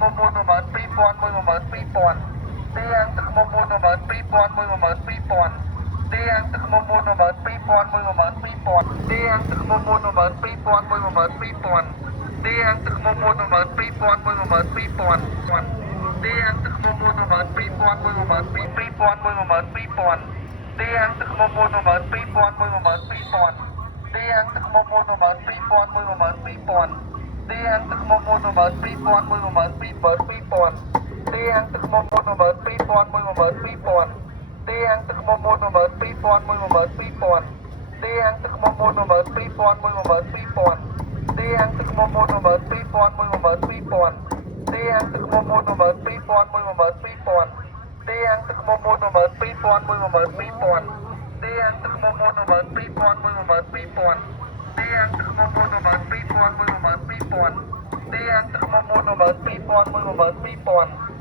មុំមុន12000 12000ទៀងទឹកមុំមុន12000 12000ទៀងទឹកមុំមុន12000 12000ទៀងទឹកមុំមុន12000 12000ទៀងទឹកមុំមុន12000 12000ទៀងទឹកមុំមុន12000 12000ទៀងទឹកមុំមុន12000 12000ទៀងទឹកមុំមុន12000 12000ទៀងទឹកមុំមុន12000 12000ទៀងទឹកមុំមុន12000 12000ទៀងទឹកមុំមុន12000 12000ទៀងទឹកមុំមុន12000 12000ទៀងទឹកមុំមុន12000 12000ទៀងទឹកមុំមុន12000 12000ទៀងទឹកមុំមុន12000 12000ទៀងទឹកមុំមុន12000 12000ទៀងទឹកមុំមុន12000 12000ទៀងទឹកមុំមុន12000 12000ទៀងទឹកមុំមុន12000 12000ទៀងទឹកមុំមុន12000 12000